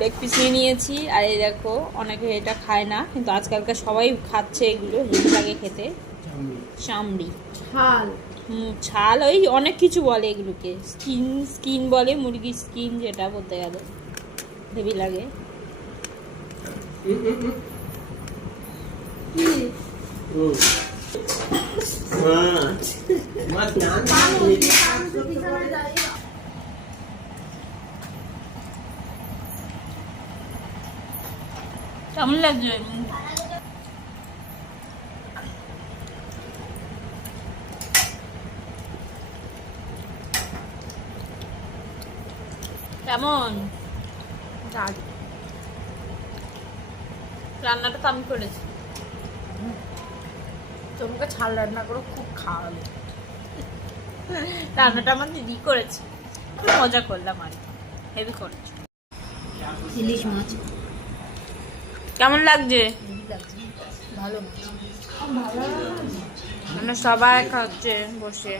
Leg piece নিয়ে নিয়েছি। আর এই দেখো অনেকে এটা খায় না কিন্তু আজকালকার সবাই খাচ্ছে এগুলো হেভি লাগে খেতে। চামড়ি। হুম, ছাল ওই অনেক কিছু বলে এগুলোকে। স্কিন স্কিন বলে মুরগির স্কিন যেটা বলতে গেলে। হেভি লাগে। কি কেমন লাগছে? কেমন? রান্নাটা তো আমি করেছি। তোমাকে ছাল রান্না করে খুব খাওয়াবে রান্নাটা আমার দিদি করেছে। খুব মজা করলাম আর হেভি করেছে। ইলিশ মাছ। কেমন লাগছে? মানে আমরা সবাই খাচ্ছে বসে।